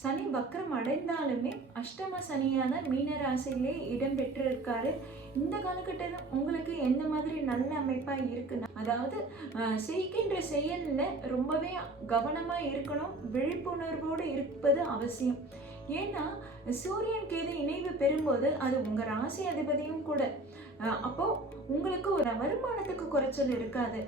சனி வக்ரம் அடைந்தாலுமே அஷ்டம சனியான மீனராசியிலே இடம் பெற்றிருக்காரு. இந்த காலகட்டத்தில் உங்களுக்கு எந்த மாதிரி நல்ல அமைப்பாக இருக்குன்னா அதாவது செய்கின்ற செயலில் ரொம்பவே கவனமாக இருக்கணும் விழிப்புணர்வோடு இருப்பது அவசியம். ஏன்னா சூரியன் கேது இணைவு பெறும்போது அது உங்கள் ராசி அதிபதியும் கூட. அப்போது அப்போ உங்களுக்கு ஒரு வருமானத்துக்கு குறைச்சல் இருக்காது.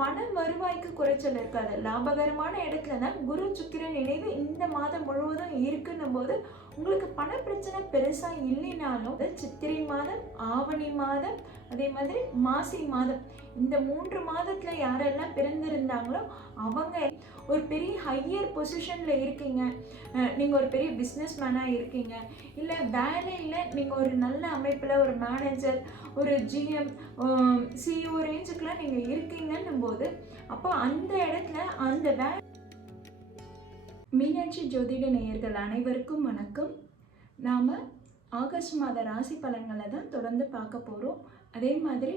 பணம் பண வருவாய்க்கு குறைச்சல் இருக்காது. லாபகரமான இடத்துல தான் குரு சுக்கிரன் இணைவு இந்த மாதம் முழுவதும் இருக்குன்னும் போது உங்களுக்கு பண பிரச்சனை பெருசாக இல்லைனாலும் சித்திரை மாதம் ஆவணி மாதம் அதே மாதிரி மாசி மாதம். இந்த மூன்று மாதத்தில் யாரெல்லாம் பிறந்திருந்தாங்களோ அவங்க ஒரு பெரிய ஹையர் பொசிஷனில் இருக்கீங்க. நீங்கள் ஒரு பெரிய பிஸ்னஸ் மேனாக இருக்கீங்க. இல்லை வேலையில் நீங்கள் ஒரு நல்ல அமைப்பில் ஒரு மேனேஜர் ஒரு ஜிஎம் சிஇஓ ரேஞ்சுக்கெலாம் நீங்கள் இருக்கீங்கன்னும் போது அப்போ அந்த இடத்துல அந்த வே மீனாட்சி ஜோதிட நேயர்கள் அனைவருக்கும் வணக்கம். நாம் ஆகஸ்ட் மாத ராசி பலன்களை தான் தொடர்ந்து பார்க்க போகிறோம் அதே மாதிரி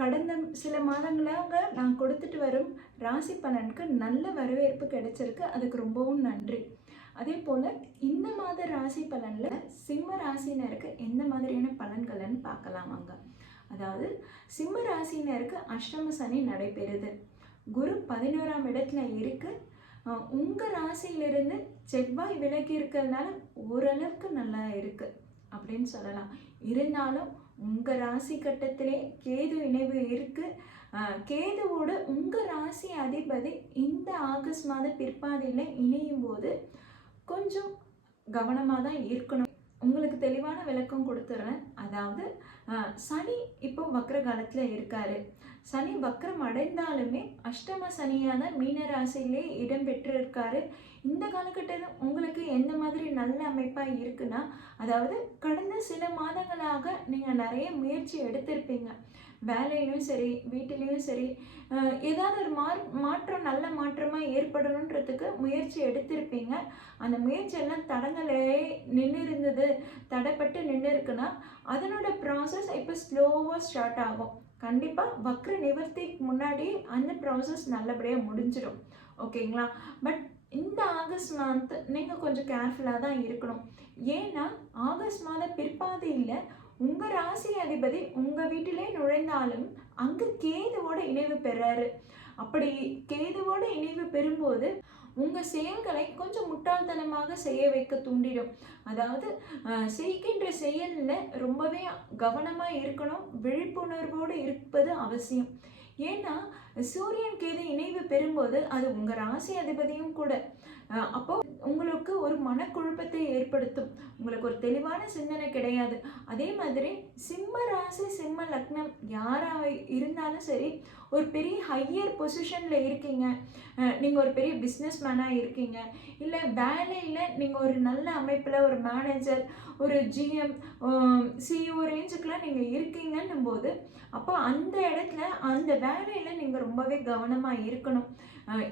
கடந்த சில மாதங்களாக நான் கொடுத்துட்டு வரும் ராசி பலனுக்கு நல்ல வரவேற்பு கிடைச்சிருக்கு. அதுக்கு ரொம்பவும் நன்றி. அதே போல் இந்த மாத ராசி பலனில் சிம்ம ராசினருக்கு எந்த மாதிரியான பலன்கள்னு பார்க்கலாம் வாங்க. அதாவது சிம்ம ராசினருக்கு அஷ்டம சனி நடைபெறுது. குரு பதினோராம் இடத்துல இருக்கு. உங்கள் ராசியிலிருந்து செவ்வாய் விலகி இருக்கிறதுனால ஓரளவுக்கு நல்லா இருக்குது அப்படின்னு சொல்லலாம். இருந்தாலும் உங்கள் ராசி கட்டத்திலே கேது இணைவு இருக்குது கேதுவோடு கேதுவோட ராசி அதிபதி இந்த ஆகஸ்ட் மாத பிற்பாதையில் இணையும் போது கொஞ்சம் கவனமாக தான் இருக்கணும். உங்களுக்கு தெளிவான விளக்கம் கொடுத்துட்றேன் அதாவது சனி இப்போ வக்ர காலத்தில் இருக்காரு. சனி வக்ரம் அடைந்தாலுமே அஷ்டம சனியான மீன ராசியிலே இடம் பெற்றிருக்காரு. இந்த காலகட்டம் உங்களுக்கு எந்த மாதிரி நல்ல அமைப்பாக இருக்குன்னா அதாவது கடந்த சில மாதங்களாக நீங்கள் நிறைய முயற்சி எடுத்திருப்பீங்க. வேலையிலும் சரி வீட்டிலையும் சரி ஏதாவது ஒரு மா மாற்றம் நல்ல மாற்றமாக ஏற்படணுன்றதுக்கு முயற்சி எடுத்திருப்பீங்க. அந்த முயற்சியெல்லாம் தடங்களே நின்று இருந்தது தடைப்பட்டு நின்று இருக்குன்னா அதனோட ப்ராசஸ் இப்போ ஸ்லோவாக ஸ்டார்ட் ஆகும். கண்டிப்பாக வக்ர நிவர்த்திக்கு முன்னாடி அந்த ப்ராசஸ் நல்லபடியாக முடிஞ்சிடும். ஓகேங்களா? பட் இந்த ஆகஸ்ட் மந்த் நீங்கள் கொஞ்சம் கேர்ஃபுல்லாக தான் இருக்கணும். ஏன்னா ஆகஸ்ட் மாத பிற்பாதையில் உங்கள் ராசி அதிபதி உங்கள் வீட்டிலே நுழைந்தாலும் அங்கே கேதுவோட இணைவு பெறாரு. அப்படி கேதுவோட இணைவு பெறும்போது உங்கள் செயல்களை கொஞ்சம் முட்டாள்தனமாக செய்ய வைக்க தூண்டிடும். அதாவது செய்கின்ற செயலில் ரொம்பவே கவனமாக இருக்கணும் விழிப்புணர்வோடு இருப்பது அவசியம். ஏன்னா சூரியன் கேது இணைவு பெறும்போது அது உங்கள் ராசி அதிபதியும் கூட. அப்போ உங்களுக்கு ஒரு மனக்குழப்பத்தை ஏற்படுத்தும். உங்களுக்கு ஒரு தெளிவான சிந்தனை கிடையாது. அதே மாதிரி சிம்ம ராசி சிம்ம லக்னம் யாராக இருந்தாலும் சரி ஒரு பெரிய ஹையர் பொசிஷனில் இருக்கீங்க. நீங்கள் ஒரு பெரிய பிஸ்னஸ் மேனாக இருக்கீங்க. இல்லை வேலையில் நீங்கள் ஒரு நல்ல அமைப்பில் ஒரு மேனேஜர் ஒரு ஜிஎம் சிஇஓ ரேஞ்சுக்கெலாம் நீங்கள் இருக்கீங்கன்னும் போது அப்போ அந்த இடத்துல அந்த வேலையில் நீங்கள் ரொம்பவே கவனமாக இருக்கணும்.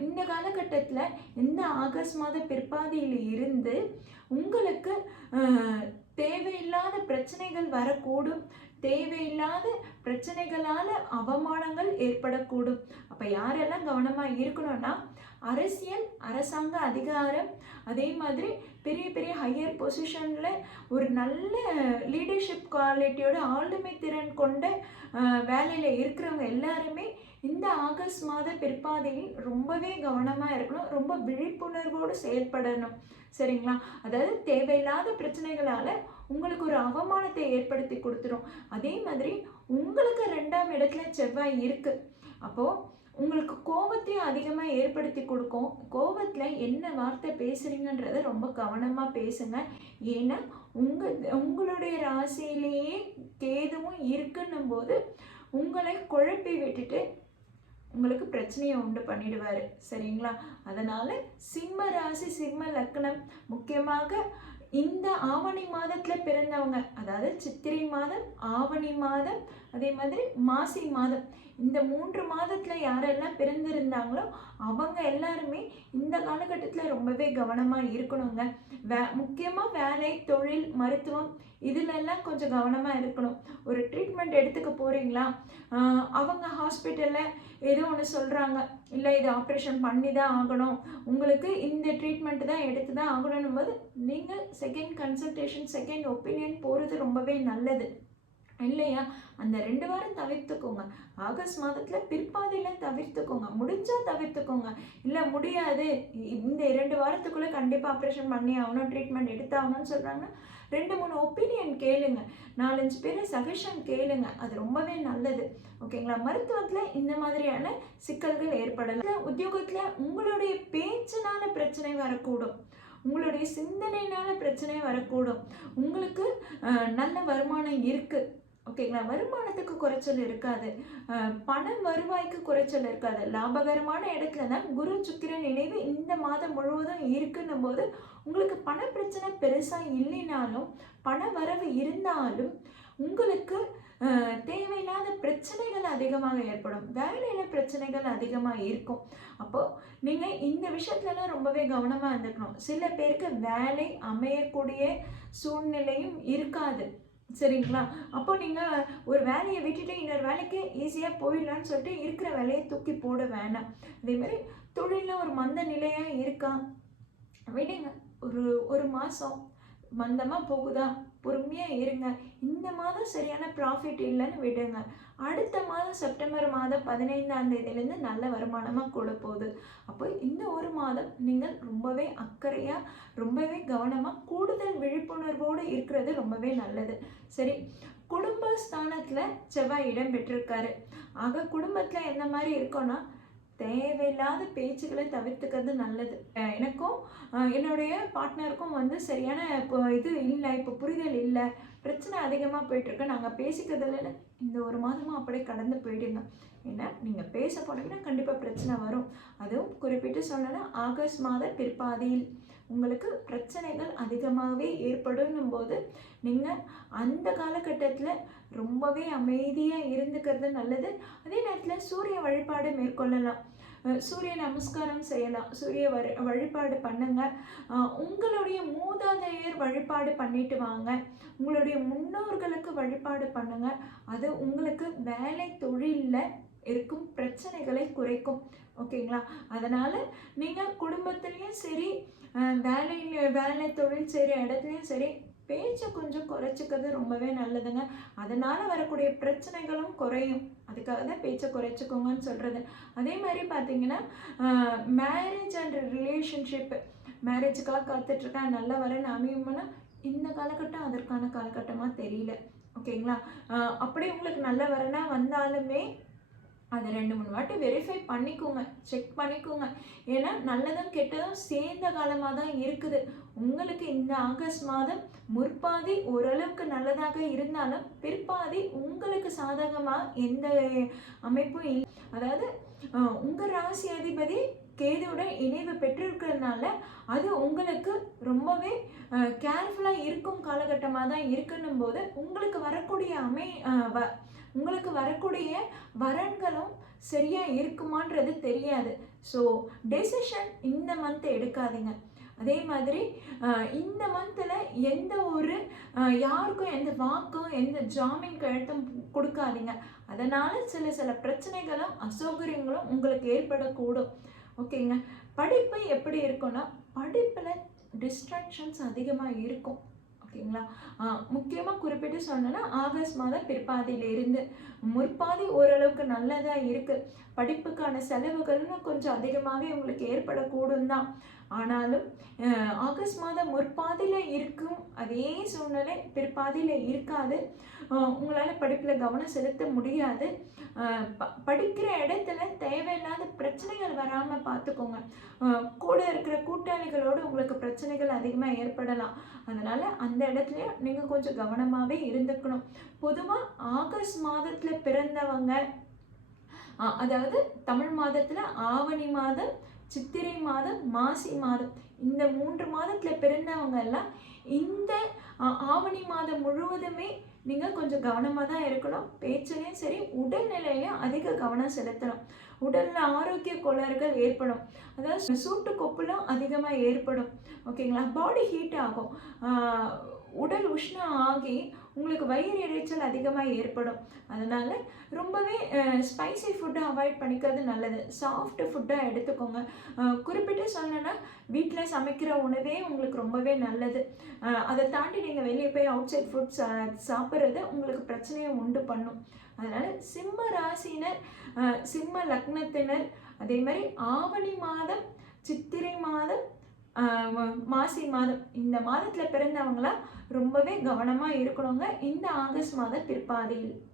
இந்த காலகட்டத்தில் இந்த ஆகஸ்ட் மாத பிற்பாதியில் இருந்து உங்களுக்கு தேவையில்லாத பிரச்சனைகள் வரக்கூடும். தேவையில்லாத பிரச்சனைகளால் அவமானங்கள் ஏற்படக்கூடும். அப்போ யாரெல்லாம் கவனமாக இருக்கணும்னா அரசியல் அரசாங்க அதிகாரம் அதே மாதிரி பெரிய பெரிய ஹையர் பொசிஷனில் ஒரு நல்ல லீடர்ஷிப் குவாலிட்டியோட ஆளுமை திறன் கொண்ட வேலையில் இருக்கிறவங்க எல்லாருமே இந்த ஆகஸ்ட் மாத பிற்பாதையில் ரொம்பவே கவனமாக இருக்கணும். ரொம்ப விழிப்புணர்வோடு செயல்படணும். சரிங்களா? அதாவது தேவையில்லாத பிரச்சனைகளால் உங்களுக்கு ஒரு அவமானத்தை ஏற்படுத்தி கொடுத்துரும். அதே மாதிரி உங்களுக்கு ரெண்டாம் இடத்துல செவ்வாய் இருக்குது அப்போது உங்களுக்கு கோபத்தையும் அதிகமாக ஏற்படுத்தி கொடுக்கும். கோபத்தில் என்ன வார்த்தை பேசுகிறீங்கன்றத ரொம்ப கவனமாக பேசுங்க. ஏன்னா உங்கள் உங்களுடைய ராசியிலேயே கேதுவும் இருக்குன்னும் போது உங்களை குழப்பி விட்டுட்டு உங்களுக்கு பிரச்சனையை உண்டு பண்ணிடுவார். சரிங்களா? அதனால் சிம்ம ராசி சிம்ம லக்னம் முக்கியமாக இந்த ஆவணி மாதத்தில் பிறந்தவங்க அதாவது சித்திரை மாதம் ஆவணி மாதம் அதே மாதிரி மாசி மாதம் இந்த மூன்று மாதத்தில் யாரெல்லாம் பிறந்திருந்தாங்களோ அவங்க எல்லாருமே இந்த காலகட்டத்தில் ரொம்பவே கவனமாக இருக்கணுங்க. வே முக்கியமாக வேலை தொழில் மருத்துவம் இதுலெல்லாம் கொஞ்சம் கவனமாக இருக்கணும். ஒரு ட்ரீட்மெண்ட் எடுத்துக்க போகிறீங்களா அவங்க ஹாஸ்பிட்டலில் ஏதோ ஒன்று சொல்கிறாங்க இல்லை இது ஆப்ரேஷன் பண்ணி தான் ஆகணும். உங்களுக்கு இந்த ட்ரீட்மெண்ட் தான் எடுத்து தான் ஆகணும் போது நீங்கள் செகண்ட் கன்சல்டேஷன் செகண்ட் ஒப்பீனியன் போகிறது ரொம்பவே நல்லது. இல்லையா? அந்த ரெண்டு வாரம் தவிர்த்துக்கோங்க. ஆகஸ்ட் மாதத்தில் பிற்பாதையில் தவிர்த்துக்கோங்க. முடிஞ்சால் தவிர்த்துக்கோங்க. இல்லை முடியாது. இந்த இரண்டு வாரத்துக்குள்ளே கண்டிப்பாக ஆப்ரேஷன் பண்ணி ஆகணும் ட்ரீட்மெண்ட் எடுத்தாகணும்னு சொல்கிறாங்கன்னா ரெண்டு மூணு ஒப்பீனியன் கேளுங்க. நாலஞ்சு பேர் சஜஷன் கேளுங்க. அது ரொம்பவே நல்லது. ஓகேங்களா? மருத்துவத்தில் இந்த மாதிரியான சிக்கல்கள் ஏற்படல உத்தியோகத்தில் உங்களுடைய பேச்சினால பிரச்சனை வரக்கூடும். உங்களுடைய சிந்தனையினால பிரச்சனை வரக்கூடும். உங்களுக்கு நல்ல வருமானம் இருக்குது ஓகேங்களா வருமானத்துக்கு குறைச்சல் இருக்காது. பணம் வருவாய்க்கு குறைச்சல் இருக்காது. லாபகரமான இடத்துல தான் குரு சுக்கிரன் நினைவு இந்த மாதம் முழுவதும் இருக்குன்னும் போது உங்களுக்கு பண பிரச்சனை பெருசாக இல்லைனாலும் பண வரவு இருந்தாலும் உங்களுக்கு தேவையில்லாத பிரச்சனைகள் அதிகமாக ஏற்படும். வேலையில் பிரச்சனைகள் அதிகமாக இருக்கும். அப்போது நீங்கள் இந்த விஷயத்துலலாம் ரொம்பவே கவனமாக இருந்துக்கணும். சில பேருக்கு வேலை அமையக்கூடிய சூழ்நிலையும் இருக்காது. சரிங்களா? அப்போ நீங்கள் ஒரு வேலையை விட்டுட்டு இன்னொரு வேலைக்கு ஈஸியாக போயிடலான்னு சொல்லிட்டு இருக்கிற வேலையை தூக்கி போட வேணாம். அதேமாதிரி தொழிலில் ஒரு மந்த நிலையாக இருக்கா? விடுங்க. ஒரு ஒரு மாதம் மந்தமாக போகுதா? பொறுமையாக இருங்க. இந்த மாதம் சரியான ப்ராஃபிட் இல்லைன்னு விடுங்க. அடுத்த மாதம் செப்டம்பர் மாதம் பதினைந்தாம் தேதியிலேருந்து நல்ல வருமானமாக கூட போகுது. அப்போ இந்த ஒரு மாதம் நீங்கள் ரொம்பவே அக்கறையாக ரொம்பவே கவனமாக கூடுதல் விழிப்புணர்வோடு இருக்கிறது ரொம்பவே நல்லது. சரி குடும்ப ஸ்தானத்தில் செவ்வாய் இடம் பெற்றிருக்காரு. ஆக குடும்பத்தில் எந்த மாதிரி இருக்கோன்னா தேவையில்லாத பேச்சுக்களை தவிர்த்துக்கிறது நல்லது. எனக்கும் என்னுடைய பார்ட்னருக்கும் வந்து சரியான இப்போ இது இல்லை இப்போ புரிதல் இல்லை. பிரச்சனை அதிகமாக போயிட்டுருக்கு. நாங்கள் பேசிக்கிறதுல இந்த ஒரு மாதமும் அப்படியே கடந்து போயிடுங்க ஏன்னா நீங்கள் பேச போனீங்கன்னா கண்டிப்பாக பிரச்சனை வரும். அதுவும் குறிப்பிட்டு சொல்லணும்னா ஆகஸ்ட் மாத பிற்பாதியில் உங்களுக்கு பிரச்சனைகள் அதிகமாகவே ஏற்படும் போது நீங்கள் அந்த காலகட்டத்தில் ரொம்பவே அமைதியாக இருந்துக்கிறது நல்லது. அதே நேரத்தில் சூரிய வழிபாடு மேற்கொள்ளலாம். சூரிய நமஸ்காரம் செய்யலாம். சூரிய வரி வழிபாடு பண்ணுங்க. உங்களுடைய மூதாதையர் வழிபாடு பண்ணிட்டு வாங்க. உங்களுடைய முன்னோர்களுக்கு வழிபாடு பண்ணுங்க. அது உங்களுக்கு வேலை தொழிலில் இருக்கும் பிரச்சனைகளை குறைக்கும். ஓகேங்களா? அதனால் நீங்கள் குடும்பத்துலேயும் சரி வேலையில் வேலை தொழில் செய்கிற இடத்துலையும் சரி பேச்சை கொஞ்சம் குறைச்சிக்கிறது ரொம்பவே நல்லதுங்க. அதனால் வரக்கூடிய பிரச்சனைகளும் குறையும். அதுக்காக தான் பேச்சை குறைச்சிக்கோங்கன்னு சொல்கிறது அதே மாதிரி பார்த்தீங்கன்னா மேரேஜ் அண்ட் ரிலேஷன்ஷிப்பு மேரேஜுக்காக காத்துட்ருக்கேன். நல்ல வரன்னு அமையும்னா? இந்த காலகட்டம் அதற்கான காலகட்டமாக தெரியல. ஓகேங்களா? அப்படியே உங்களுக்கு நல்ல வரனா வந்தாலுமே அதை ரெண்டு மூணு வாட்டி வெரிஃபை பண்ணிக்கோங்க செக் பண்ணிக்கோங்க. ஏன்னா நல்லதும் கெட்டதும் சேர்ந்த காலமாக தான் இருக்குது. உங்களுக்கு இந்த ஆகஸ்ட் மாதம் முற்பாதி ஓரளவுக்கு நல்லதாக இருந்தாலும் பிற்பாதி உங்களுக்கு சாதகமாக எந்த அமைப்பும் இல்லை. அதாவது உங்கள் ராசி அதிபதி கேதுவுடன் இணைவு பெற்றிருக்கிறதுனால அது உங்களுக்கு ரொம்பவே கேர்ஃபுல்லாக இருக்கும் காலகட்டமாக தான் இருக்குன்னும் போது உங்களுக்கு வரக்கூடிய அமை உங்களுக்கு வரக்கூடிய வரன்களும் சரியாக இருக்குமான்றது தெரியாது. ஸோ டெசிஷன் இந்த மந்த் எடுக்காதீங்க. அதே மாதிரி இந்த மந்தில் எந்த ஒரு யாருக்கும் எந்த வாக்கும் எந்த ஜாமீன் கழுத்தும் கொடுக்காதீங்க. அதனால் சில சில பிரச்சனைகளும் அசௌகரியங்களும் உங்களுக்கு ஏற்படக்கூடும். ஓகேங்க படிப்பு எப்படி இருக்கும்னா படிப்பில் டிஸ்ட்ராக்ஷன்ஸ் அதிகமாக இருக்கும். ஓகேங்களா? முக்கியமாக குறிப்பிட்டு சொன்னேன்னா ஆகஸ்ட் மாதம் பிற்பாதியிலிருந்து. முற்பாதி ஓரளவுக்கு நல்லதாக இருக்குது படிப்புக்கான செலவுகள்னு கொஞ்சம் அதிகமாகவே உங்களுக்கு ஏற்படக்கூடும் தான் ஆனாலும் ஆகஸ்ட் மாதம் முற்பாதியில் இருக்கும் அதே சூழ்நிலை பிற்பாதியில் இருக்காது. உங்களால் படிப்பில் கவனம் செலுத்த முடியாது. ப படிக்கிற இடத்துல தேவையில்லாத பிரச்சனைகள் வராமல் பார்த்துக்கோங்க கூட இருக்கிற கூட்டாளிகளோடு உங்களுக்கு பிரச்சனைகள் அதிகமாக ஏற்படலாம். அதனால் அந்த இடத்துலையும் நீங்கள் கொஞ்சம் கவனமாகவே இருந்துக்கணும். பொதுவாக ஆகஸ்ட் மாதத்தில் பிறந்தவங்க அதாவது தமிழ் மாதத்தில் ஆவணி மாதம் சித்திரை மாதம் மாசி மாதம் இந்த மூன்று மாதத்தில் பிறந்தவங்க எல்லாம் இந்த ஆவணி மாதம் முழுவதுமே நீங்கள் கொஞ்சம் கவனமாக தான் இருக்கணும். பேச்சிலையும் சரி உடல்நிலையிலையும் அதிக கவனம் செலுத்தணும். உடலில் ஆரோக்கிய கோளாறுகள் ஏற்படும். அதாவது சூட்டு கொப்புலாம் அதிகமாக ஏற்படும். ஓகேங்களா? பாடி ஹீட் ஆகும். ஆஹ் உடல் உஷ்ணம் ஆகி உங்களுக்கு வயிறு எரிச்சல் அதிகமாக ஏற்படும். அதனால் ரொம்பவே ஸ்பைசி ஃபுட்டை அவாய்ட் பண்ணிக்கிறது நல்லது. சாஃப்ட் ஃபுட்டாக எடுத்துக்கோங்க. குறிப்பிட்டு சொல்லணுன்னா வீட்டில் சமைக்கிற உணவே உங்களுக்கு ரொம்பவே நல்லது. அதை தாண்டி நீங்கள் வெளியே போய் அவுட் சைட் ஃபுட் சா சாப்பிட்றது உங்களுக்கு பிரச்சனையை உண்டு பண்ணும். அதனால் சிம்ம ராசினர் சிம்ம லக்னத்தினர் அதே மாதிரி ஆவணி மாதம் சித்திரை மாதம் மாசி மாதம் இந்த மாதத்தில் பிறந்தவங்களாம் ரொம்பவே கவனமாக இருக்கணுங்க. இந்த ஆகஸ்ட் மாத பிற்பாதையில்.